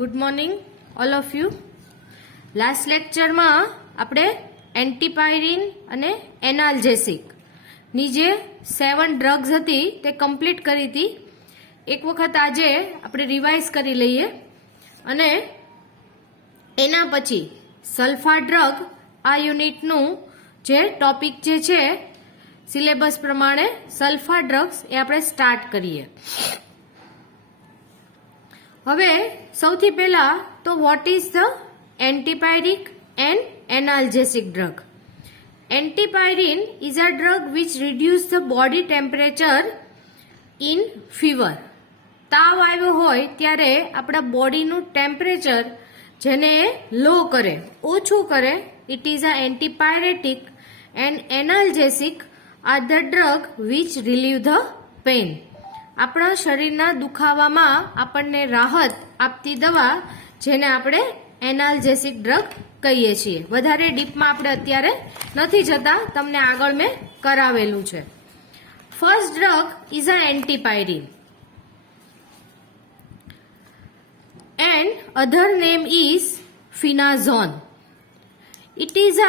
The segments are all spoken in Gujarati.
Good morning all of you. Last લેક્ચરમાં આપણે એન્ટીપાયરીન અને એનાલ્જેસિક ની જે 7 ડ્રગ્સ હતી તે કમ્પ્લીટ કરી હતી. એક વખત આજે આપણે રિવાઇઝ કરી લઈએ અને એના પછી સલ્ફા ડ્રગ આ યુનિટનું જે ટોપિક જે છે સિલેબસ પ્રમાણે સલ્ફા ડ્રગ્સ એ આપણે સ્ટાર્ટ કરીએ. હવે સૌથી પહેલા તો what is the antipyretic and analgesic drug. Antipyrine is a drug which reduce the body temperature in fever. તાવ આવ્યો હોય ત્યારે આપણા બોડીનું ટેમ્પરેચર જેને લો કરે, ઓછું કરે, it is a antipyretic and analgesic are the drug which relieve the pain. આપણા શરીરના દુખાવામાં આપણને રાહત આપતી દવા જેને આપણે એનાલ્જેસિક ડ્રગ કહીએ છીએ. વધારે ડીપમાં આપણે અત્યારે નથી જતા, તમને આગળ મેં કરાવેલું છે. First drug is a antipyrine and other name is phenazone. It is a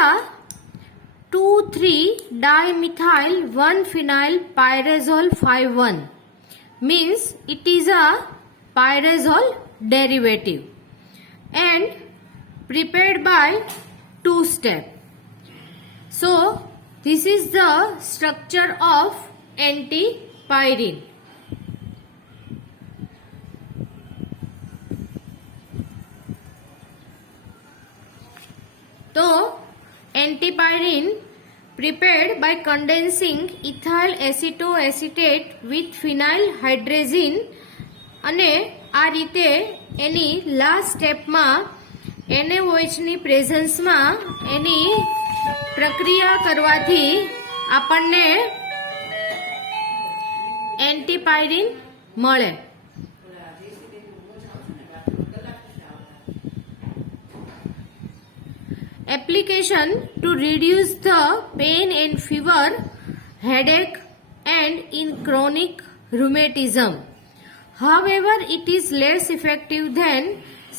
2,3-dimethyl 1-phenyl pyrazole 5,1 means it is a pyrazole derivative and prepared by 2 step. So this is the structure of antipyrine. तो एंटीपायरीन prepared by condensing ethyl acetoacetate with phenyl hydrazine અને આ રીતે એની લાસ્ટ સ્ટેપમાં NaOH ની પ્રેઝન્સમાં એની પ્રક્રિયા કરવાથી આપણને એન્ટીપાયરીન મળે. Application to reduce the pain and fever, headache and in chronic rheumatism. However, it is less effective than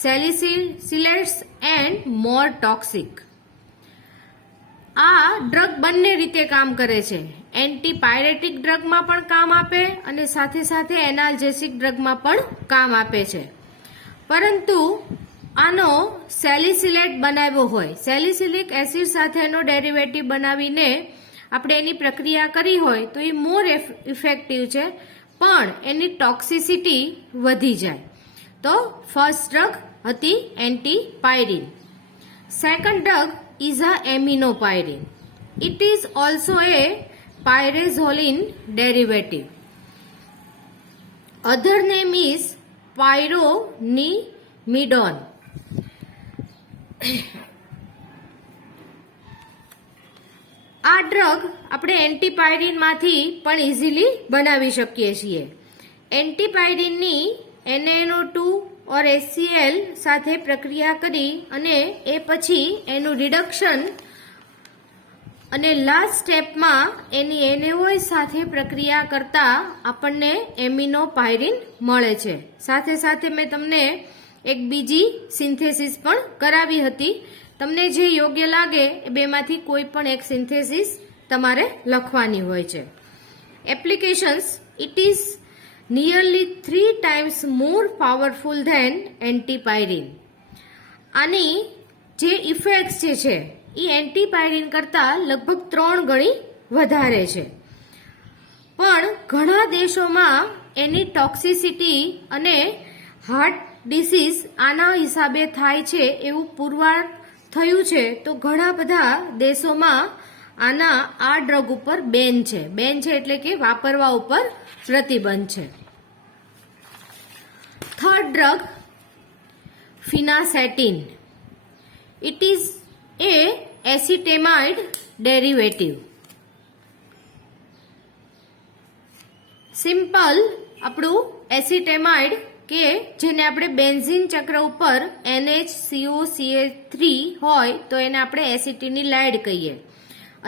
salicylates and more toxic. આ ડ્રગ બંને રીતે કામ કરે છે. એન્ટીપાયરેટિક ડ્રગમાં પણ કામ આપે અને સાથે સાથે એનાલ્જેસિક ડ્રગમાં પણ કામ આપે છે. પરંતુ આનો સેલિસિલેટ બનાવ્યો હોય, સેલિસિલિક એસિડ સાથેનો ડેરિવેટિવ બનાવીને આપણે એની પ્રક્રિયા કરી હોય તો એ મોર ઇફેક્ટિવ છે, પણ એની ટોક્સિસિટી વધી જાય. તો ફર્સ્ટ ડ્રગ હતી antipyrine. Second drug is a aminopyrine. It is also a pyrazoline derivative. Other name is pyronimidone. આ ડ્રગ આપણે એન્ટીપાયરીન માંથી પણ ઇઝીલી બનાવી શકીએ છીએ. એન્ટીપાયરીનની NaNO2 ઓર HCl સાથે પ્રક્રિયા કરી અને એ પછી એનું રિડક્શન અને લાસ્ટ સ્ટેપમાં એની NaOH સાથે પ્રક્રિયા કરતા આપણને એમિનોપાયરીન મળે છે. સાથે સાથે મેં તમને એક બીજી સિન્થેસિસ પણ કરાવી હતી. તમને જે યોગ્ય લાગે એ બેમાંથી કોઈ પણ એક સિન્થેસિસ તમારે લખવાની હોય છે. Applications, it is nearly 3 times more powerful than એન્ટીપાયરીન. આની જે ઇફેક્ટ્સ જે છે એ એન્ટીપાયરીન કરતાં લગભગ 3 ગણી વધારે છે. પણ ઘણા દેશોમાં એની ટોક્સિસિટી અને હાર્ટ ડિસીઝ આના હિસાબે થાય છે એવું પુરવાર થયું છે. તો ઘણા બધા દેશોમાં આ ડ્રગ ઉપર બેન છે. બેન છે એટલે કે વાપરવા ઉપર પ્રતિબંધ છે. Third drug phenacetin. It is a acetamide derivative. Simple આપણું એસિટેમાઇડ કે જેને આપણે બેન્ઝીન ચક્ર ઉપર NHCOCH3 હોય તો એને આપણે એસિટિનિલાઇડ કહીએ.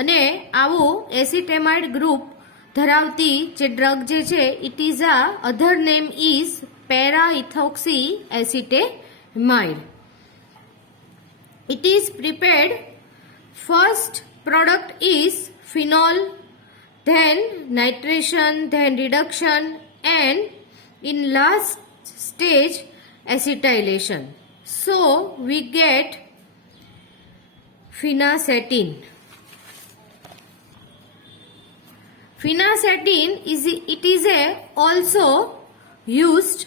અને આવું એસિટેમાઇડ ગ્રુપ ધરાવતી જે ડ્રગ જે છે it is a other name is para ethoxy acetate acetylamide. It is prepared. First product is phenol, then nitration, then reduction, and in last stage acetylation. So we get phenacetin. Phenacetin is also used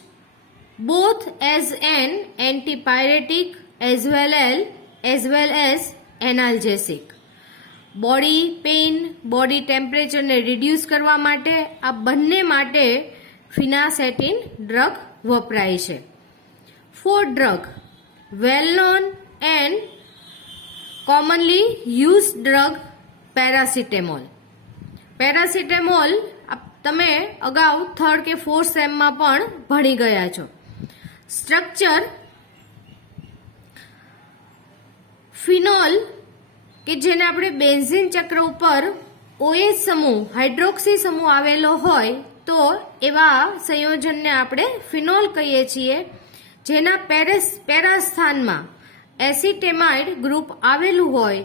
both as an antipyretic as well as analgesic. Body pain, body ટેમ્પરેચરને રિડ્યુસ કરવા માટે આ બંને માટે ફિનાસેટિન ડ્રગ વપરાય છે. Four drug well known and commonly use drug paracetamol. Paracetamol તમે અગાઉ 3rd કે 4th સેમમાં પણ ભણી ગયા છો. સ્ટ્રક્ચર ફિનોલ કે જેને આપણે બેન્ઝીન ચક્ર ઉપર OH સમૂહ હાઇડ્રોક્સી સમૂહ આવેલો હોય તો એવા સંયોજનને આપણે ફિનોલ કહીએ છીએ, જેના પેરા સ્થાનમાં એસિટેમાઇડ ગ્રુપ આવેલું હોય.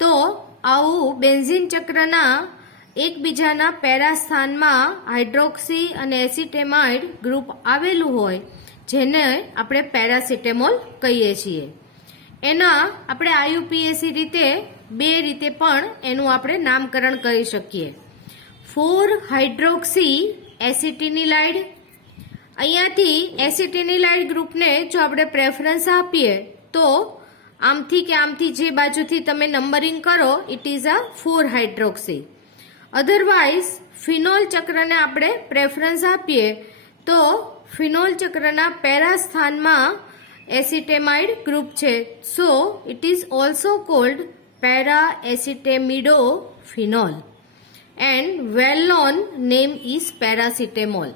તો આવું બેન્ઝીન ચક્રના એકબીજાના પેરા સ્થાનમાં હાઇડ્રોક્સી અને એસિટેમાઇડ ગ્રુપ આવેલું હોય જેને આપણે પેરાસિટેમોલ કહીએ છીએ. એના આપણે IUPAC રીતે 2 રીતે પણ એનું આપણે નામકરણ કરી શકીએ. 4 હાઇડ્રોક્સી એસિટિનિલાઇડ. અહીંયાથી એસિટિનિલાઇડ ગ્રુપને જો આપણે પ્રેફરન્સ આપીએ તો આમથી કે આમથી જે બાજુથી તમે નંબરિંગ કરો it is a 4 hydroxy. Otherwise phenol ચક્રને આપણે પ્રેફરન્સ આપીએ તો ફિનોલ ચક્રના પેરા સ્થાનમાં એસિટેમાઇડ ગ્રુપ છે. So it is also called para acetamidophenol and well known name is paracetamol.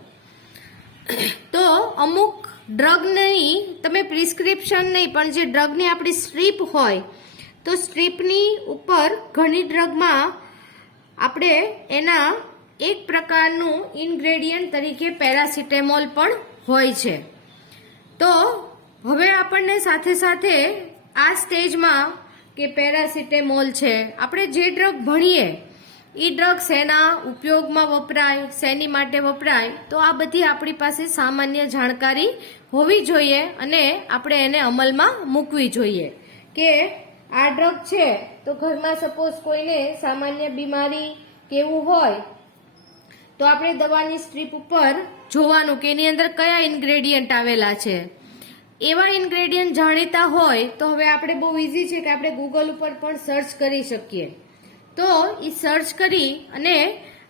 તો અમુક ડ્રગની તમે પ્રિસ્ક્રિપ્શન નહીં પણ જે ડ્રગની આપણી સ્ટ્રીપ હોય તો સ્ટ્રીપની ઉપર ઘણી ડ્રગમાં આપણે એના એક પ્રકારનું ઇન્ગ્રેડિયન્ટ તરીકે પેરાસિટેમોલ પણ હોય છે. તો હવે આપણને સાથે સાથે આ સ્ટેજમાં કે પેરાસિટેમોલ છે, આપણે જે ડ્રગ ભણીએ એ ડ્રગ શેના ઉપયોગમાં વપરાય, શેની માટે વપરાય, તો આ બધી આપણી પાસે સામાન્ય જાણકારી હોવી જોઈએ અને આપણે એને અમલમાં મૂકવી જોઈએ. કે આ ડ્રગ છે તો ઘરમાં સપોઝ કોઈને સામાન્ય બીમારી કેવું હોય તો આપણે દવાની સ્ટ્રીપ ઉપર જોવાનું કે એની અંદર કયા ઇન્ગ્રેડિયન્ટ આવેલા છે. એવા ઇન્ગ્રેડિયન્ટ જાણીતા હોય તો હવે આપણે બહુ ઇઝી છે કે આપણે ગૂગલ ઉપર પણ સર્ચ કરી શકીએ. તો એ સર્ચ કરી અને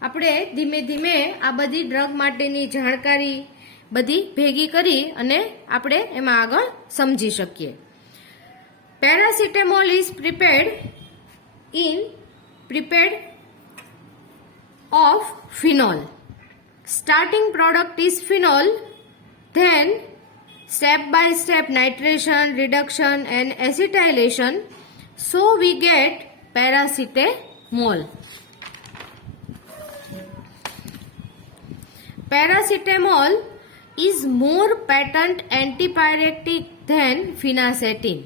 આપણે ધીમે ધીમે આ બધી ડ્રગ માટેની જાણકારી બધી ભેગી કરી અને આપણે એમાં આગળ સમજી શકીએ. Paracetamol is prepared of phenol. Starting product is phenol, then step by step nitration, reduction and acetylation. So we get paracetamol. Paracetamol is more patent antipyretic than phenacetin.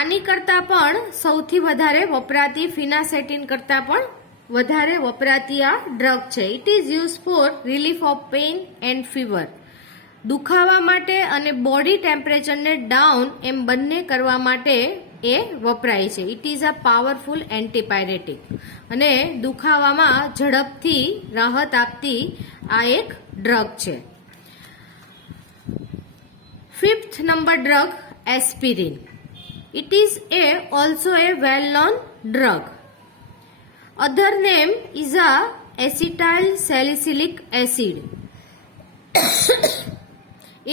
આની કરતાં પણ સૌથી વધારે વપરાતી ફિનાસેટિન કરતાં પણ વધારે વપરાતી આ ડ્રગ છે. It is use for relief of pain and fever. દુખાવા માટે અને બોડી ટેમ્પરેચરને ડાઉન એમ બંને કરવા માટે એ વપરાય છે. ઇટ ઇઝ અ પાવરફુલ એન્ટીપાયરેટિક અને દુખાવામાં ઝડપથી રાહત આપતી આ એક ડ્રગ છે. 5th number drug aspirin. It is also a well-known drug. Other name is a acetyl salicylic acid.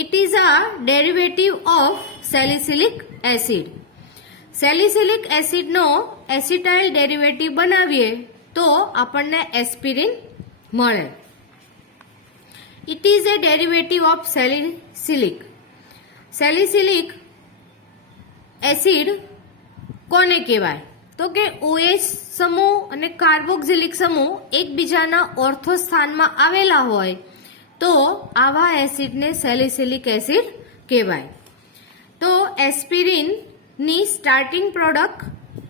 It is a derivative of salicylic acid. Salicylic acid no acetyl derivative બનાવીએ તો આપણને એસ્પિરિન મળે. It is a derivative of salicylic. Salicylic acid કોને કહેવાય તો કે OH સમૂહ અને કાર્બોક્સિલિક સમૂહ એકબીજાના ઓર્થો સ્થાનમાં આવેલા હોય તો આવા એસિડને સેલિસિલિક એસિડ કહેવાય. તો એસ્પિરિનની સ્ટાર્ટિંગ પ્રોડક્ટ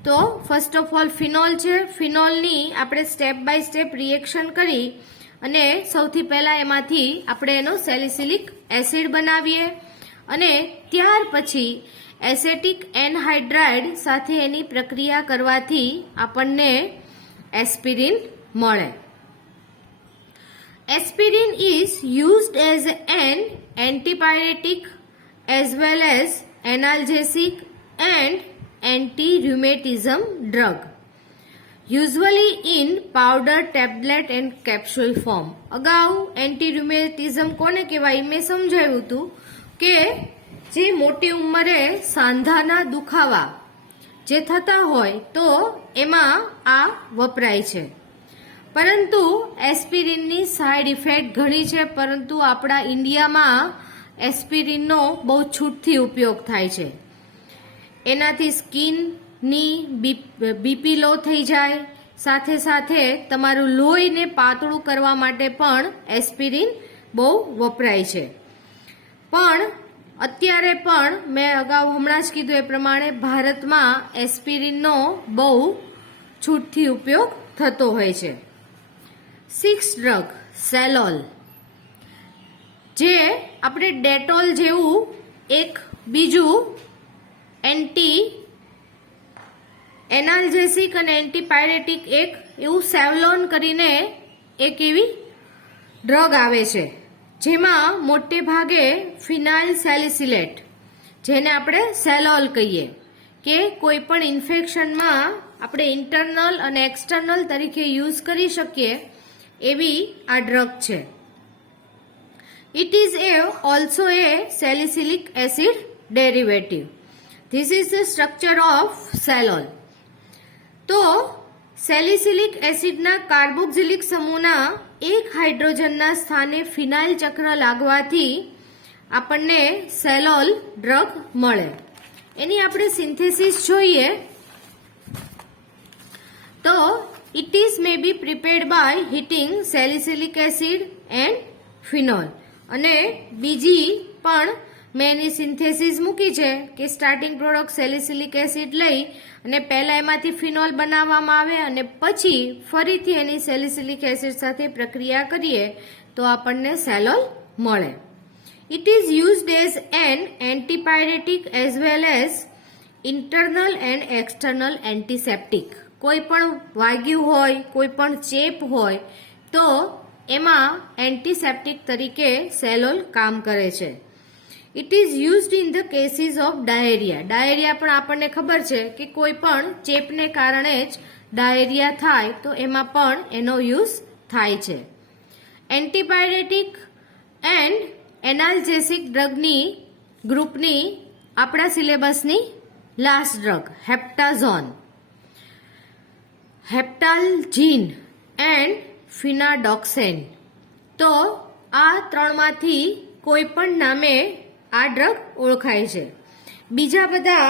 તો ફર્સ્ટ ઓફ ઓલ ફિનોલ છે. ફિનોલની આપણે સ્ટેપ બાય સ્ટેપ રિએક્શન કરી અને સૌથી પહેલાં એમાંથી આપણે એનો સેલિસિલિક એસિડ બનાવીએ અને ત્યાર પછી એસેટિક એનહાઇડ્રાઇડ સાથે એની પ્રક્રિયા કરવાથી આપણને એસ્પિરિન મળે. Aspirin is used as an antipyretic as well as analgesic and anti-rheumatism drug. Usually in powder, tablet and capsule form. અગાઉ એન્ટી ર્યુમેટિઝમ કોને કહેવાય મેં સમજાવ્યું હતું કે જે મોટી ઉંમરે સાંધાના દુખાવા જે થતા હોય તો એમાં આ વપરાય છે. પરંતુ એસ્પિરિનની સાઇડ ઇફેક્ટ ઘણી છે, પરંતુ આપણા ઇન્ડિયામાં એસ્પિરિનનો બહુ છૂટથી ઉપયોગ થાય છે. એનાથી સ્કિનની બીપી લો થઈ જાય, સાથે સાથે તમારું લોહીને પાતળું કરવા માટે પણ એસ્પિરિન બહુ વપરાય છે. પણ અત્યારે પણ મેં અગાઉ હમણાં જ કીધું એ પ્રમાણે ભારતમાં એસ્પિરિનનો બહુ છૂટથી ઉપયોગ થતો હોય છે. 6th ડ્રગ સેલોલ, જે આપણે ડેટોલ જેવું એક બીજું એન્ટી એનાલ્જેસિક અને એન્ટીપાયરેટિક એક એવું સેવલોન કરીને એક એવી ડ્રગ આવે છે જેમાં મોટે ભાગે ફિનાઇલ સેલિસિલેટ, જેને આપણે સેલોલ કહીએ, કે કોઈ પણ ઇન્ફેક્શનમાં આપણે ઇન્ટરનલ અને એક્સટર્નલ તરીકે યુઝ કરી શકીએ એવી આ ડ્રગ છે. It is also a salicylic acid derivative. This is the structure of Salol. તો સેલિસિલિક એસિડના કાર્બોક્સિલિક સમૂહના એક હાઇડ્રોજનના સ્થાને ફિનાઇલ ચક્ર લાગવાથી આપણને સેલોલ ડ્રગ મળે. એની આપણે સિન્થેસિસ જોઈએ તો it is may be prepared by heating salicylic acid and phenol. અને બીજી પણ મેં એની સિન્થેસિસ મૂકી છે કે સ્ટાર્ટિંગ પ્રોડક્ટ સેલિસિલિક એસિડ લઈ અને પહેલાં એમાંથી ફિનોલ બનાવવામાં આવે અને પછી ફરીથી એની સેલિસિલિક એસિડ સાથે પ્રક્રિયા કરીએ તો આપણને સેલોલ મળે. It is used as an antipyretic as well as internal and external antiseptic. કોઈ પણ વાગ્યું હોય, કોઈ પણ ચેપ હોય તો એમાં એન્ટીસેપ્ટિક તરીકે સેલોલ કામ કરે છે. It is used in the cases of diarrhoea. Diarrhoea પણ આપણને ખબર છે કે કોઈ પણ ચેપને કારણે જ ડાયેરિયા થાય તો એમાં પણ એનો યુઝ થાય છે. એન્ટીપાયરેટિક એન્ડ એનાલ્જેસિક ડ્રગની ગ્રુપની આપણા સિલેબસની લાસ્ટ ડ્રગ હેપ્ટાઝોન, હેપ્ટાલ્જીન એન્ડ ફિનાડોક્સેન. તો આ ત્રણમાંથી કોઈ પણ નામે આ ડ્રગ ઓળખાય છે. બીજા બધા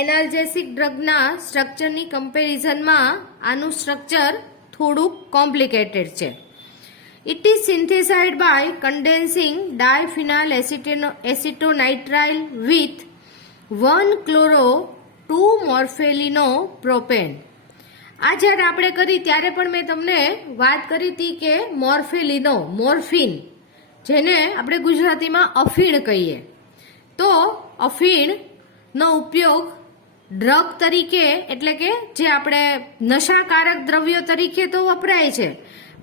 એનાલ્જેસિક ડ્રગના સ્ટ્રક્ચરની કમ્પેરિઝનમાં આનું સ્ટ્રક્ચર થોડુંક કોમ્પ્લિકેટેડ છે. It is synthesised by condensing diphenyl acetonitrile with 1 chloro 2 morpholino propane. આ જ્યારે આપણે કરી ત્યારે પણ મેં તમને વાત કરી હતી કે મોર્ફિન, જેને આપણે ગુજરાતીમાં અફીણ કહીએ, તો અફીણનો ઉપયોગ ડ્રગ તરીકે એટલે કે જે આપણે નશાકારક દ્રવ્યો તરીકે તો વપરાય છે,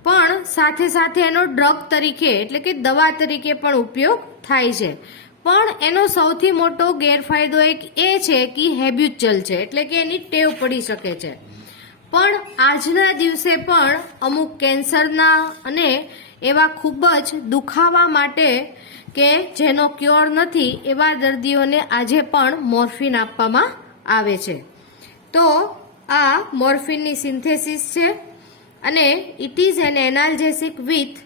પણ સાથે સાથે એનો ડ્રગ તરીકે એટલે કે દવા તરીકે પણ ઉપયોગ થાય છે. પણ એનો સૌથી મોટો ગેરફાયદો એક એ છે કે હેબ્યુચલ છે, એટલે કે એની ટેવ પડી શકે છે. પણ આજના દિવસે પણ અમુક કેન્સરના અને એવા ખૂબ જ દુખાવા માટે કે જેનો ક્યોર નથી એવા દર્દીઓને આજે પણ મોર્ફિન આપવામાં આવે છે. તો આ મોર્ફિનની સિન્થેસિસ છે અને it is an analgesic with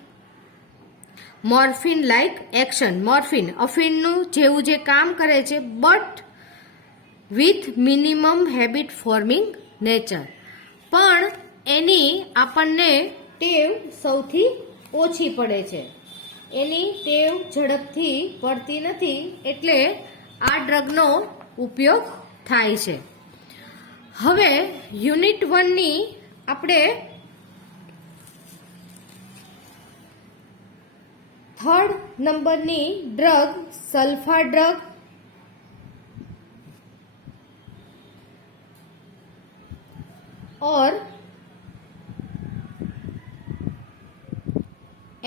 morphine like action. Morphine અફીણનું જેવું જે કામ કરે છે, but with minimum habit forming nature. પણ એની આપણને ટેવ સૌથી ઓછી પડે છે, એની ટેવ ઝડપથી પડતી નથી, એટલે આ ડ્રગનો ઉપયોગ થાય છે. હવે યુનિટ 1 ની આપણે થર્ડ નંબરની ડ્રગ સલ્ફા ડ્રગ और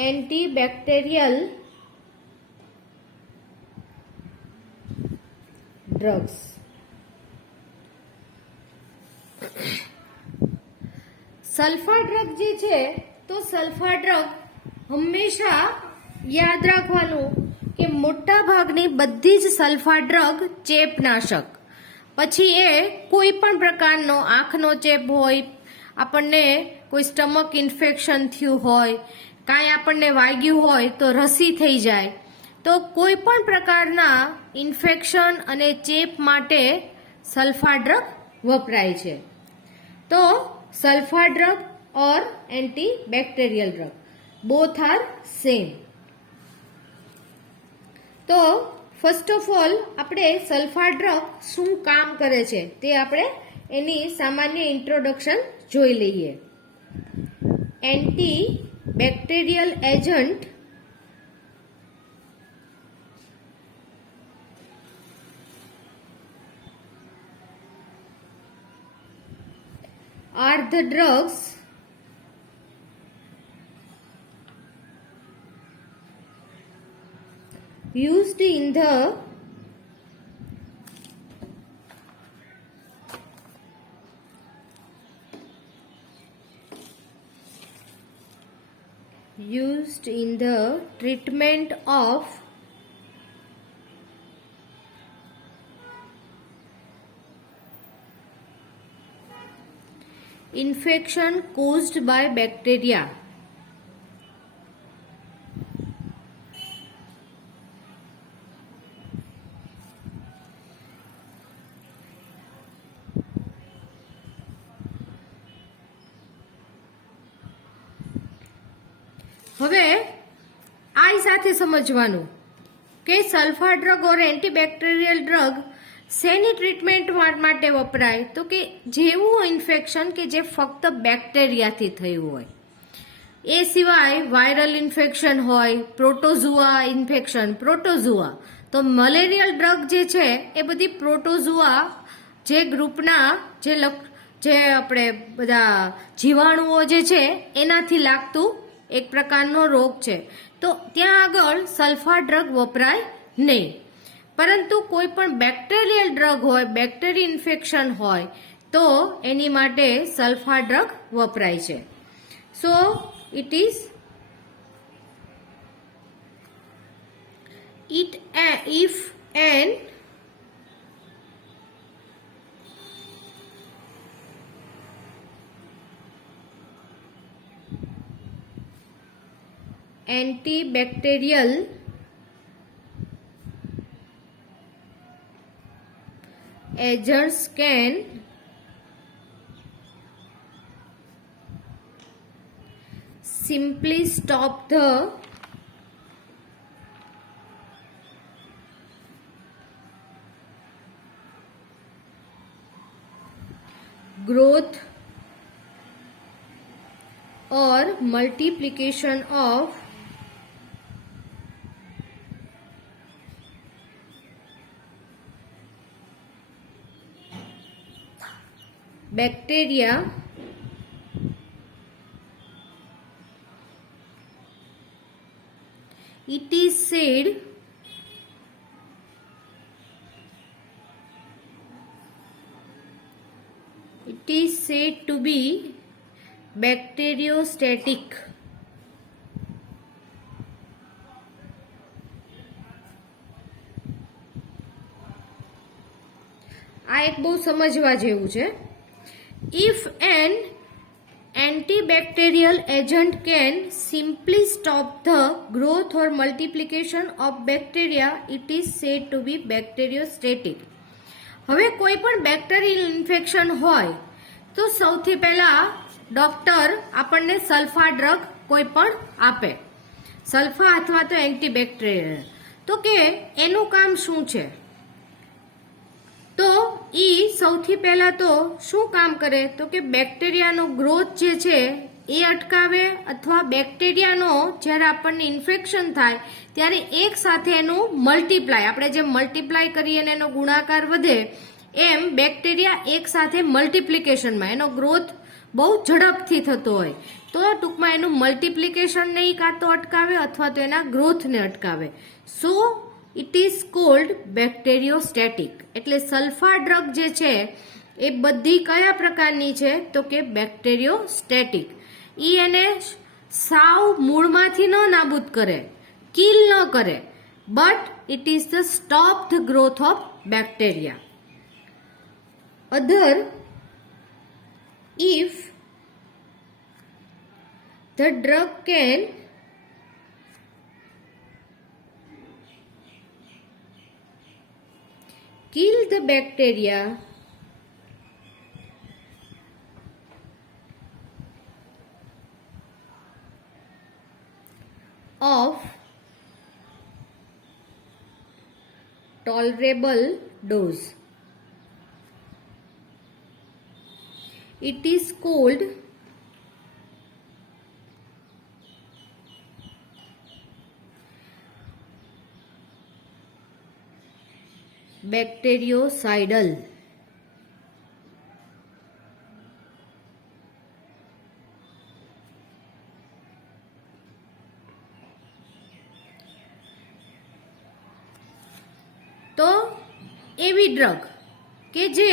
एंटीबैक्टीरियल ड्रग्स. સલ્ફા ડ્રગ જે છે તો સલ્ફા ડ્રગ હંમેશા યાદ રાખવાનું કે મોટા ભાગની બધી જ સલ્ફા ડ્રગ ચેપનાશક, પછી એ કોઈ પણ પ્રકારનો આંખનો ચેપ હોય, આપણને કોઈ સ્ટમક ઇન્ફેક્શન થયું હોય, કાંઈ આપણને વાગ્યું હોય તો રસી થઈ જાય, તો કોઈ પણ પ્રકારના ઇન્ફેક્શન અને ચેપ માટે સલ્ફા ડ્રગ વપરાય છે. તો sulpha drug or antibacterial drug both are same. તો ફર્સ્ટ ઓફ ઓલ આપણે સલ્ફા ડ્રગ શું કામ કરે છે તે આપણે એની સામાન્ય ઇન્ટ્રોડક્શન જોઈ લઈએ. Antibacterial agent are the drugs used in the treatment of infection caused by bacteria. હવે આ સાથે સમજવાનું કે sulpha drug or antibacterial drug શેની ટ્રીટમેન્ટ માટે વપરાય, તો કે જેવું ઇન્ફેક્શન કે જે ફક્ત બેક્ટેરિયાથી થયું હોય, એ સિવાય વાયરલ ઇન્ફેક્શન હોય, પ્રોટોઝુઆ ઇન્ફેક્શન, પ્રોટોઝુઆ તો મલેરિયલ ડ્રગ જે છે એ બધી પ્રોટોઝુઆ જે ગ્રુપના જે આપણે બધા જીવાણુઓ જે છે એનાથી લાગતું એક પ્રકારનો રોગ છે, તો ત્યાં આગળ સલ્ફા ડ્રગ વપરાય નહીં. પરંતુ કોઈ પણ બેક્ટેરિયલ ડ્રગ હોય, બેક્ટેરિયા ઇન્ફેક્શન હોય તો એની માટે સલ્ફા ડ્રગ વપરાય છે. So it is if an antibacterial agents can simply stop the growth or multiplication of bacteria it is said to be bacteriostatic. આ એક બહુ સમજવા જેવું છે. If an antibacterial agent can simply stop the growth or multiplication of bacteria, it is said to be bacteriostatic. હવે કોઈ પણ બેક્ટેરિયલ ઇન્ફેક્શન હોય તો સૌથી પહેલા ડોક્ટર આપણને સલ્ફા ડ્રગ કોઈ પણ આપે, સલ્ફા અથવા તો એન્ટીબેક્ટેરિયલ. તો કે એનું કામ શું છે? ઈ સૌથી પહેલા તો શું કામ કરે તો કે બેક્ટેરિયાનો ગ્રોથ જે છે એ અટકાવે અથવા બેક્ટેરિયાનો જ્યારે આપણને ઇન્ફેક્શન થાય ત્યારે એક સાથે એનું મલ્ટીપ્લાય, આપણે જેમ મલ્ટીપ્લાય કરીએ અને એનો ગુણાકાર વધે એમ બેક્ટેરિયા એક સાથે મલ્ટીપ્લિકેશનમાં એનો ગ્રોથ બહુ ઝડપથી થતો હોય તો ટૂંકમાં એનું મલ્ટીપ્લિકેશનને કાં તો અટકાવે અથવા તો એના ગ્રોથને અટકાવે. So it is called bacteriostatic. એટલે સલ્ફા ડ્રગ જે છે એ બધી કયા પ્રકારની છે તો કે બેક્ટેરિયોસ્ટેટિક. ઈ એને સાવ મૂળમાંથી ન નાબૂદ કરે, કિલ ન કરે, but it is the stop the growth of bacteria. Other, if the drug can kill the bacteria of tolerable dose, it is called bactericidal. તો એવી ડ્રગ કે જે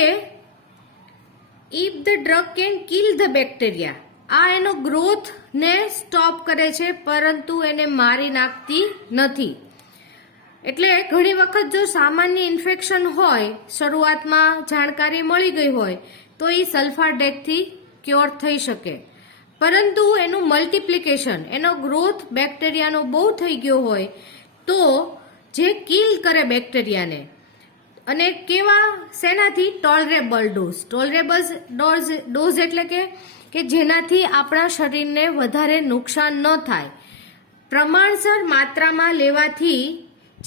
if the drug can kill the bacteria, આ એનો ગ્રોથ ને સ્ટોપ કરે છે પરંતુ એને મારી નાખતી નથી. એટલે ઘણી વખત જો સામાન્ય ઇન્ફેક્શન હોય, શરૂઆતમાં જાણકારી મળી ગઈ હોય તો એ સલ્ફાડેટથી ક્યોર થઈ શકે, પરંતુ એનું મલ્ટીપ્લિકેશન, એનો ગ્રોથ બેક્ટેરિયાનો બહુ થઈ ગયો હોય તો જે કિલ કરે બેક્ટેરિયાને, અને કેવા શેનાથી ટોલરેબલ ડોઝ. ટોલરેબલ ડોઝ એટલે કે જેનાથી આપણા શરીરને વધારે નુકસાન ન થાય, પ્રમાણસર માત્રામાં લેવાથી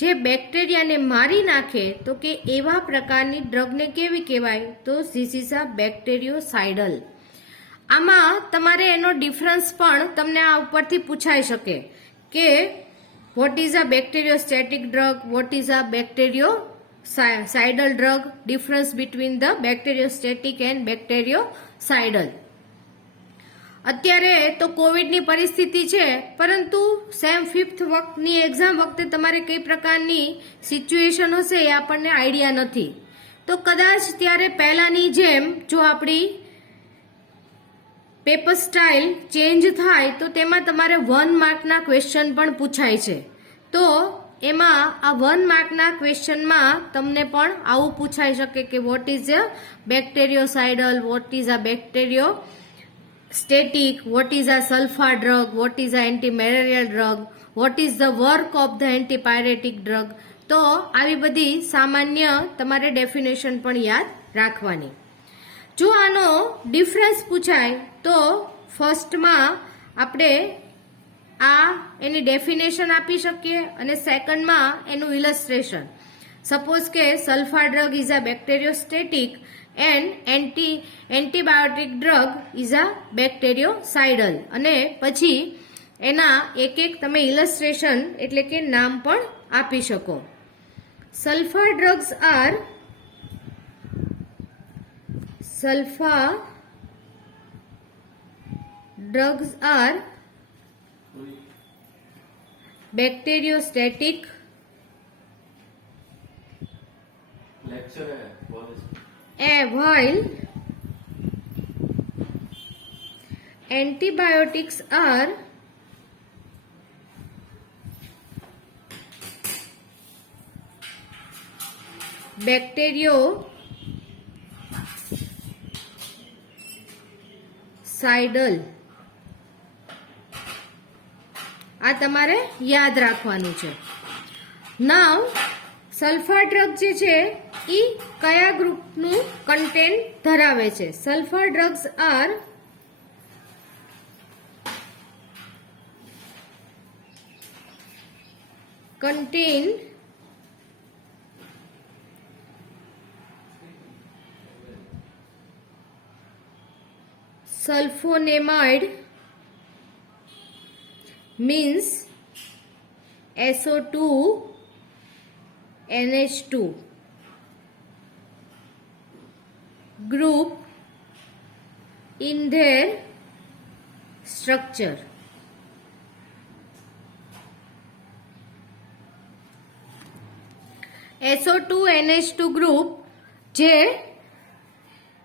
જે બેક્ટેરિયાને મારી નાખે તો કે એવા પ્રકારની ડ્રગને કેવી કહેવાય તો ધીસ ઇઝ અ બેક્ટેરિયોસાઇડલ. આમાં તમારે એનો ડિફરન્સ પણ તમને આ ઉપરથી પૂછાઈ શકે કે what is a bacteriostatic drug, what is a bactericidal drug, difference between the bacteriostatic and bactericidal. અત્યારે તો કોવિડની પરિસ્થિતિ છે, પરંતુ સેમ 5th વખતની એક્ઝામ વખતે તમારે કઈ પ્રકારની સિચ્યુએશન હશે એ આપણને આઈડિયા નથી. તો કદાચ ત્યારે પહેલાની જેમ જો આપણી પેપર સ્ટાઇલ ચેન્જ થાય તો તેમાં તમારે 1 માર્કના ક્વેશ્ચન પણ પૂછાય છે. તો એમાં આ 1 માર્કના ક્વેશ્ચનમાં તમને પણ આવું પૂછાઈ શકે કે what is a bactericidal, what is a bacterio static, what is a sulfur drug, what is a antimalarial drug, what is the work of the antipyretic drug. તો આવી બધી સામાન્ય તમારે ડેફિનેશન પણ યાદ રાખવાની. જો આનો ડિફરન્સ પૂછાય તો ફર્સ્ટમાં આપણે આ એની ડેફિનેશન આપી શકીએ અને સેકન્ડમાં એનું ઇલસ્ટ્રેશન. સપોઝ કે sulpha drug is a bacteriostatic and antibiotic drug is a bactericidal, અને પછી એના એક એક તમે ઇલસ્ટ્રેશન એટલે કે નામ પણ આપી શકો. સલ્ફા drugs are bacteriostatic while antibiotics are bactericidal. આ તમારે યાદ રાખવાનું છે. નાઉ સલ્ફા ડ્રગ જે છે એ કયા ગ્રુપનું કન્ટેન્ટ ધરાવે છે? Sulphur drugs are contain sulfonamide means SO2 NH2 group in their structure. SO2 NH2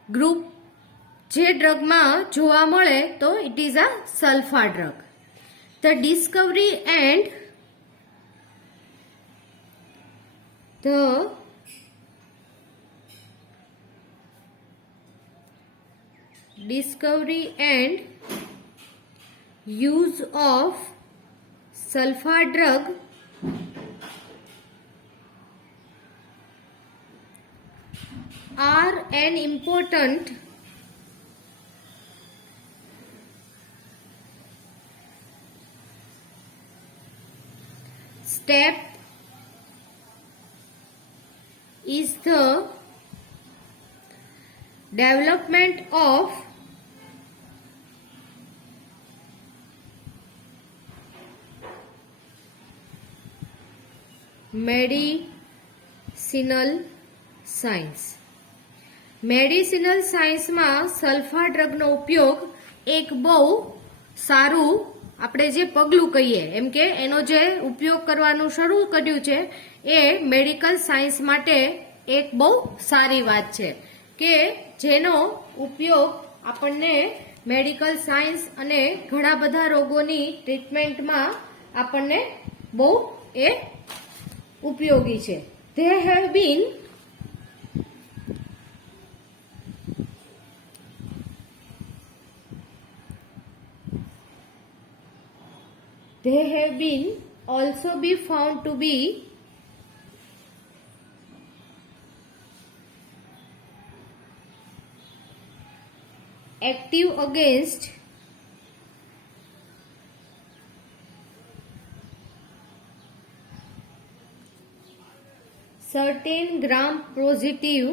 group જે ડ્રગમાં જોવા મળે તો it is a sulpha drug. The discovery and use of sulfur drug are an important step is the development of medicinal science. Medicinal સાયન્સમાં સલ્ફા ડ્રગનો ઉપયોગ એક બહુ સારું આપણે જે પગલું કહીએ એમ કે એનો જે ઉપયોગ કરવાનું શરૂ કર્યું છે એ મેડિકલ સાયન્સ માટે એક બહુ સારી વાત છે કે જેનો ઉપયોગ આપણને મેડિકલ સાયન્સ અને ઘણા બધા રોગોની ટ્રીટમેન્ટમાં આપણને બહુ એ ઉપયોગી છે. There have been also be found to be active against certain gram positive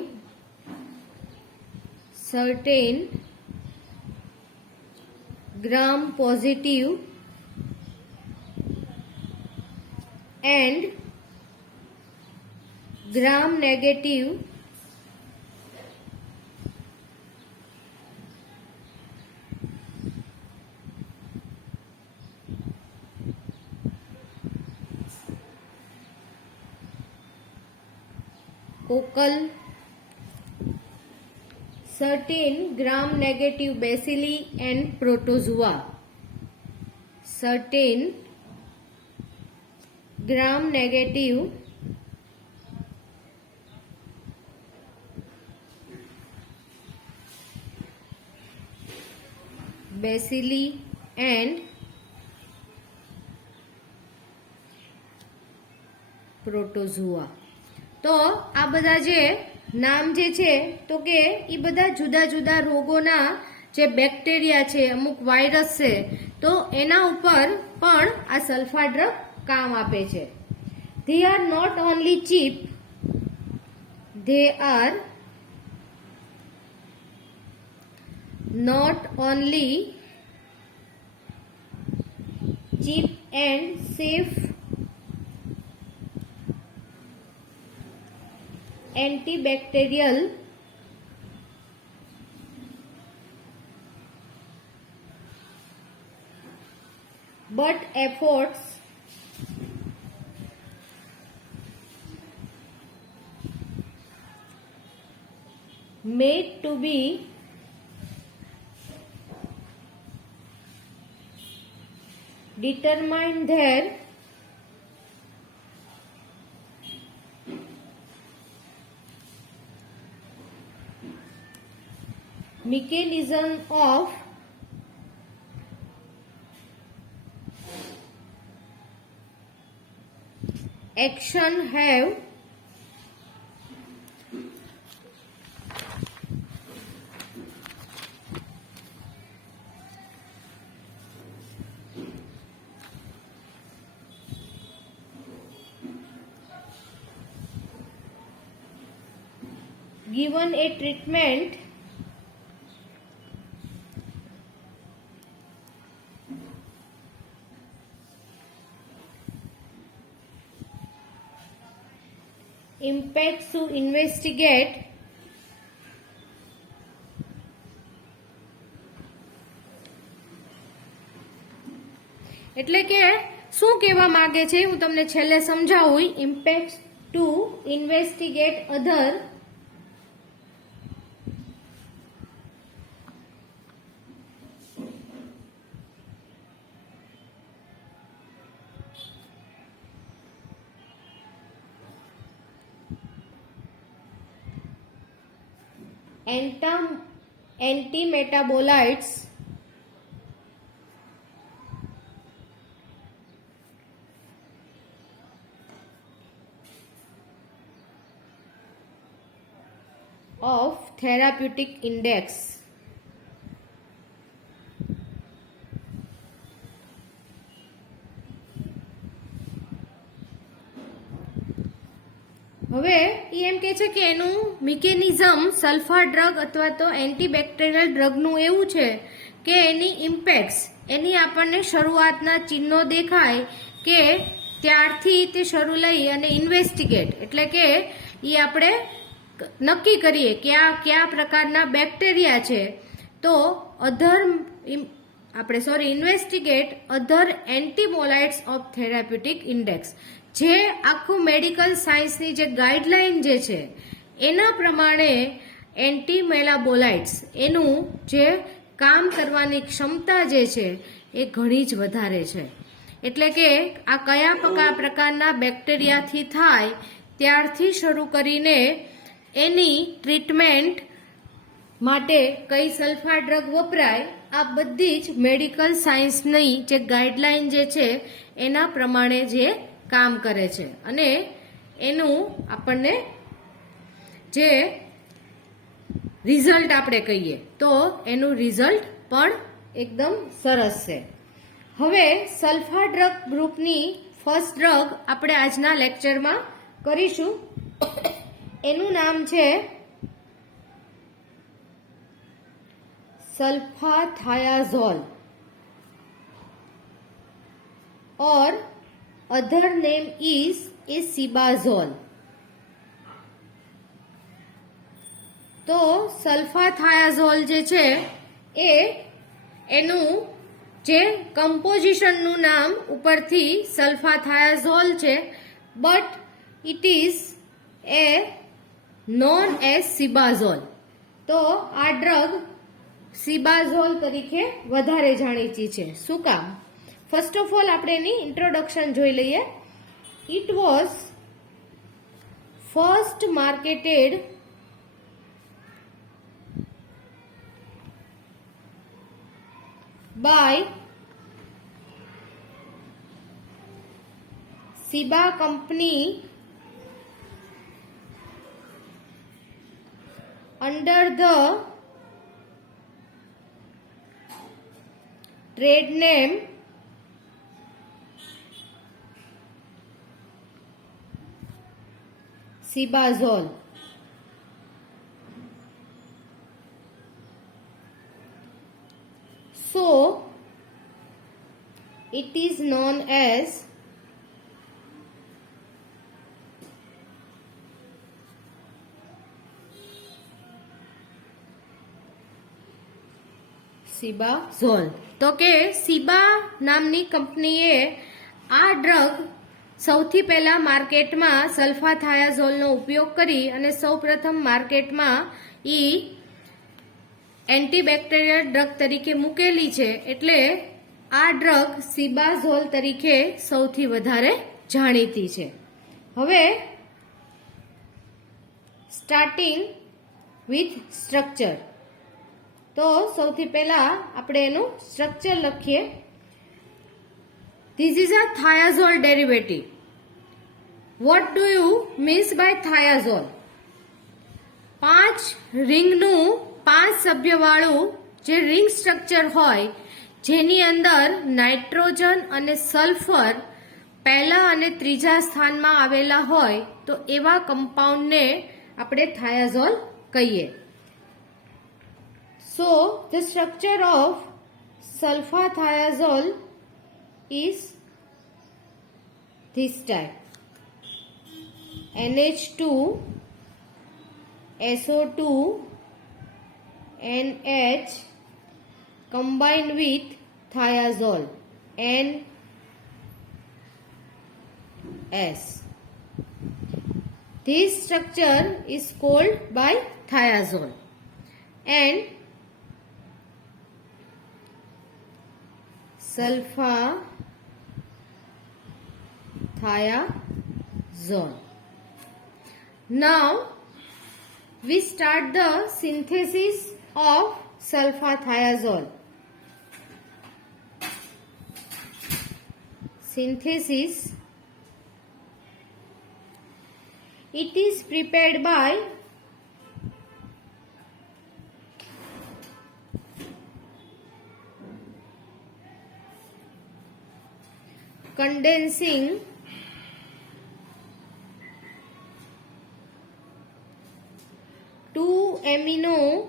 and gram negative focal certain gram negative bacilli and protozoa. Certain gram negative bacilli and protozoa. તો આ બધા જે નામ જે છે તો કે એ બધા જુદા જુદા રોગોના જે બેક્ટેરિયા છે અમુક વાયરસ છે તો એના ઉપર પણ આ સલ્ફા ડ્રગ કામ આપે છે. They are not only cheap, they are not only cheap and safe antibacterial but efforts made to be determine their mechanism of action have given a treatment impacts to investigate એટલે કે શું કહેવા માંગે છે હું તમને છેલ્લે સમજાવું. Impact to investigate other antimetabolites of therapeutic index. હવે એ એમ કે છે કે એનું મિકેનિઝમ સલ્ફા ડ્રગ અથવા તો એન્ટીબેક્ટેરિયલ ડ્રગનું એવું છે કે એની ઇમ્પેક્ટ્સ એની આપણને શરૂઆતના ચિહ્નો દેખાય કે ત્યારથી તે શરૂ લઈ અને ઇન્વેસ્ટિગેટ એટલે કે એ આપણે નક્કી કરીએ કે આ કયા પ્રકારના બેક્ટેરિયા છે તો investigate other antimetabolites of therapeutic index. જે આખું મેડિકલ સાયન્સની જે ગાઈડલાઈન જે છે એના પ્રમાણે એન્ટીમેલાબોલાઇટ્સ એનું જે કામ કરવાની ક્ષમતા જે છે એ ઘણી જ વધારે છે. એટલે કે આ કયા પ્રકારના બેક્ટેરિયાથી થાય ત્યારથી શરૂ કરીને એની ટ્રીટમેન્ટ માટે કઈ સલ્ફા ડ્રગ વપરાય આ બધી જ મેડિકલ સાયન્સની જે ગાઈડલાઈન જે છે એના પ્રમાણે જે કામ કરે છે અને એનું આપણને જે રિઝલ્ટ આપણે કહીએ તો એનું રિઝલ્ટ પણ એકદમ સરસ છે. હવે સલ્ફા ડ્રગ ગ્રુપની ફર્સ્ટ ડ્રગ આપણે આજના લેક્ચરમાં કરીશું. એનું નામ છે સલ્ફાથાયાઝોલ और अदर नेम इज सिबाजोल. तो સલ્ફાથાયાઝોલ જે છે એ એનું જે કમ્પોઝિશનનું નામ ઉપરથી સલ્ફાથાયાઝોલ છે but it is a known as Cibazol. તો આ ડ્રગ સિબાઝોલ તરીકે વધારે જાણીતી છે. શું કામ? ફર્સ્ટ ઓફ ઓલ આપણે એની ઇન્ટ્રોડક્શન જોઈ લઈએ. It was first marketed by Ciba company under the trade name Sibazole. So it is known as સિબાઝોલ. તો કે સિબા નામની કંપનીએ આ ડ્રગ સૌથી પહેલા માર્કેટમાં સલ્ફાથાયાઝોલનો ઉપયોગ કરી અને સૌપ્રથમ માર્કેટમાં એન્ટીબેક્ટેરિયલ ડ્રગ તરીકે મૂકેલી છે. એટલે આ ડ્રગ સિબાઝોલ તરીકે સૌથી વધારે જાણીતી છે. હવે સ્ટાર્ટિંગ વિથ સ્ટ્રક્ચર. તો સૌથી પહેલા આપણે એનું સ્ટ્રક્ચર લખીએ. This is a thiazole derivative. What do you means by thiazole? 5 રિંગનું 5 સભ્યવાળું જે રિંગ સ્ટ્રક્ચર હોય જેની અંદર નાઇટ્રોજન અને સલ્ફર પહેલા અને ત્રીજા સ્થાનમાં આવેલા હોય તો એવા કમ્પાઉન્ડને આપણે થાયાઝોલ કહીએ. So the structure of sulfathiazole is this type. NH2 SO2 NH combined with thiazole NS. This structure is called by thiazole. And sulfathiazole. Now we start the synthesis of sulfathiazole. Synthesis. It is prepared by condensing two amino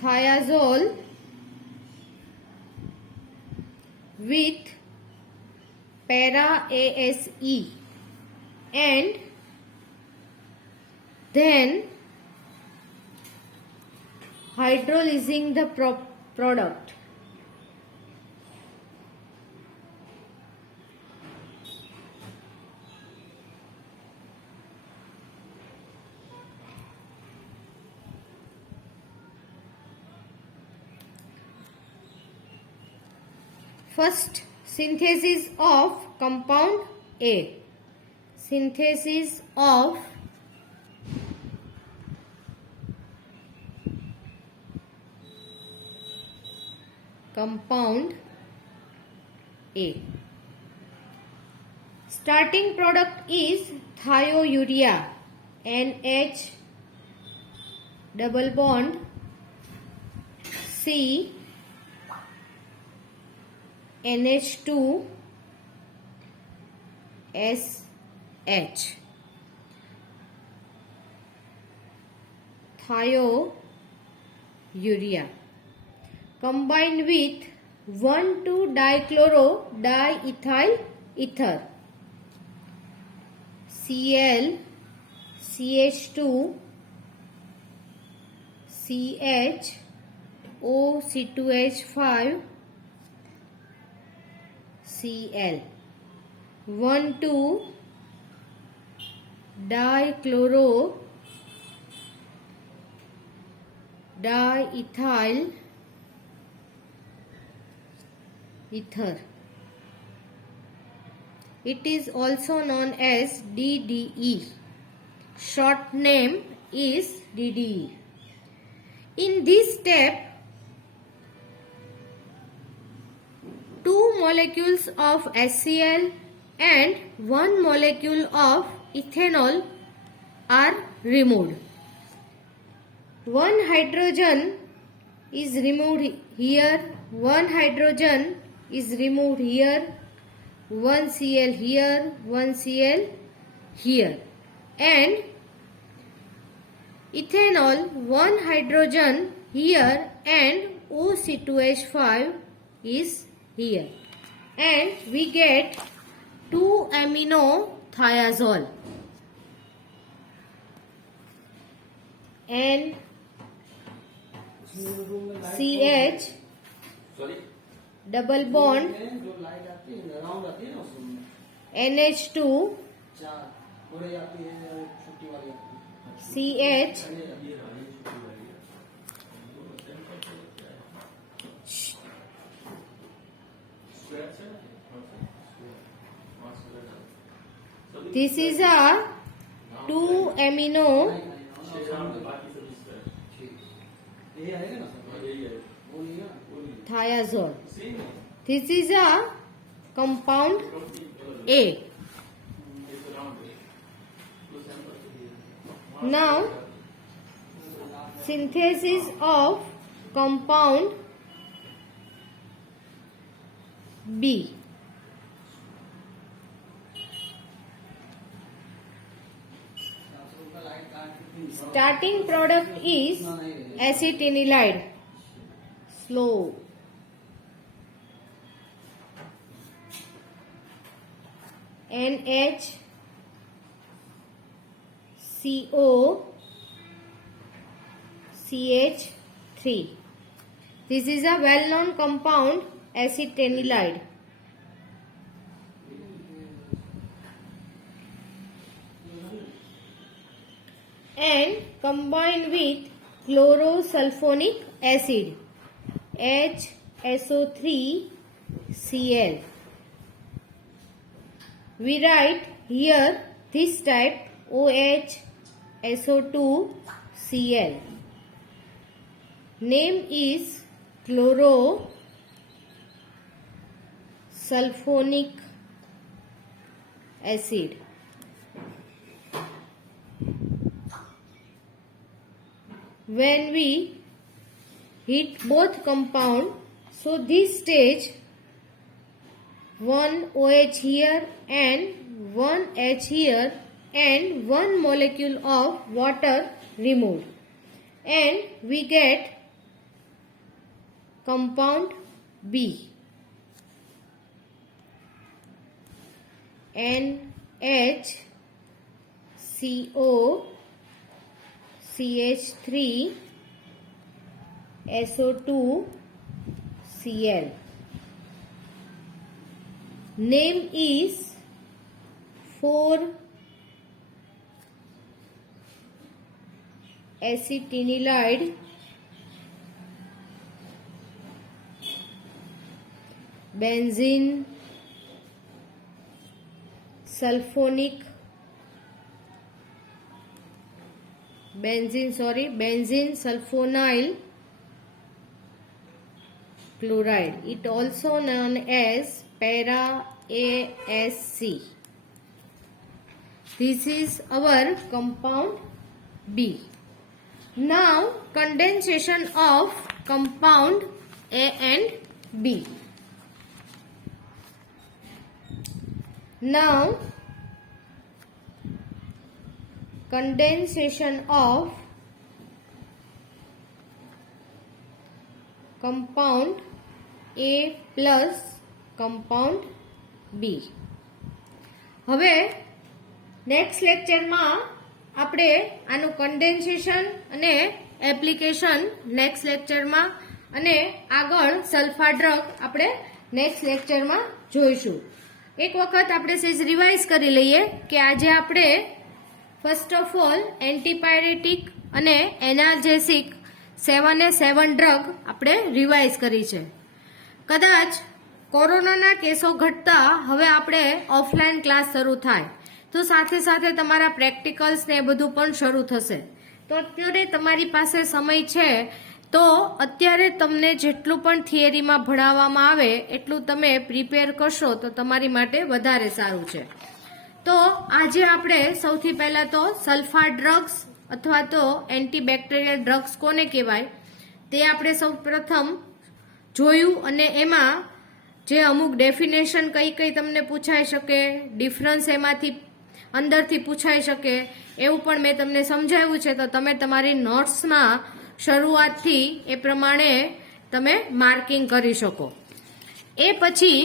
thiazole with para ASE and then hydrolyzing the product. First, synthesis of compound A. Synthesis of compound A. Starting product is thiourea, NH double bond C NH2 SH. Thiourea combined with 1,2-dichlorodiethyl ether Cl CH2 CH OC2H5 Cl 1,2-dichlorodiethyl ether. It is also known as DDE. Short name is DDE. In this step, two molecules of HCl and one molecule of ethanol are removed. One hydrogen is removed here, one hydrogen is removed here, one Cl here, one Cl here, and ethanol, one hydrogen here and OC2H5 is here, and we get 2-amino thiazole and CH double bond NH2 CH this is a 2-amino thiazole. This is a compound A. Now, synthesis of compound B. Starting product is acetanilide. Slow. NHCOCH3. This is a well-known compound acetanilide. And combined with chlorosulfonic acid HSO3Cl. We write here this type OHSO2Cl. Name is chlorosulfonic acid. When we heat both compound, so this stage one OH here and one H here and one molecule of water removed, and we get compound B. NHCOCH3 SO2Cl. Name is 4-acetanilide benzene sulfonyl chloride. It also known as para-ASC. This is our compound B. Now condensation of compound A and B. Now condensation of compound A plus compound B. હવે નેક્સ્ટ લેક્ચરમાં આપણે આનું કન્ડેન્સેશન અને એપ્લિકેશન નેક્સ્ટ લેક્ચરમાં અને આગળ સલ્ફા ડ્રગ આપણે નેક્સ્ટ લેક્ચરમાં જોઈશું. એક વખત આપણે સેજ રિવાઇઝ કરી લઈએ કે આજે આપણે ફર્સ્ટ ઓફ ઓલ એન્ટીપાયરેટિક અને એનાલ્જેસિક 7 ડ્રગ આપણે રિવાઇઝ કરી છે. કદાચ કોરોનાના કેસો ઘટતા હવે આપણે ઓફલાઈન ક્લાસ શરૂ થાય તો સાથે સાથે તમારા પ્રેક્ટિકલ્સ ને એ બધું પણ શરૂ થશે. તો અત્યારે તમારી પાસે સમય છે તો અત્યારે તમને જેટલું પણ થિયરીમાં ભણાવવામાં આવે એટલું તમે પ્રિપેર કરશો તો તમારી માટે વધારે સારું છે. તો આજે આપણે સૌથી પહેલા તો સલ્ફા ડ્રગ્સ અથવા તો એન્ટીબેક્ટેરિયલ ડ્રગ્સ કોને કહેવાય તે આપણે સૌ પ્રથમ જોયું અને એમાં જે અમુક ડેફિનેશન કઈ કઈ તમને પૂછાઈ શકે, ડિફરન્સ એમાંથી અંદરથી પૂછાઈ શકે એવું પણ મેં તમને સમજાવ્યું છે. તો તમે તમારી નોટ્સમાં શરૂઆતથી એ પ્રમાણે તમે માર્કિંગ કરી શકો. એ પછી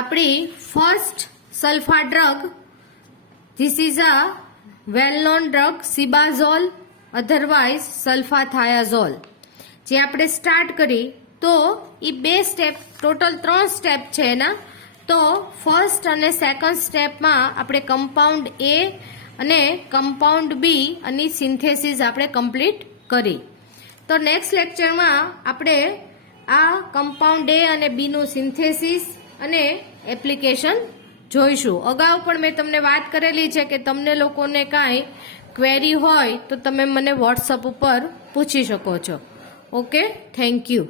આપણી first sulpha drug, this is a well known drug Cibazol otherwise sulphathiazole. જે આપણે સ્ટાર્ટ કરી તો એ 2 સ્ટેપ, ટોટલ 3 સ્ટેપ છે એના. તો ફર્સ્ટ અને સેકન્ડ સ્ટેપમાં આપણે કમ્પાઉન્ડ એ અને કમ્પાઉન્ડ બી અને સિન્થેસિસ આપણે કમ્પ્લીટ કરી. તો નેક્સ્ટ લેક્ચરમાં આપણે આ કમ્પાઉન્ડ એ અને બીનું સિન્થેસિસ અને એપ્લિકેશન જોઈશું. અગાઉ પણ મેં તમને વાત કરેલી છે કે તમને લોકોને કાંઈ ક્વેરી હોય તો તમે મને વોટ્સઅપ ઉપર પૂછી શકો છો. Okay, thank you.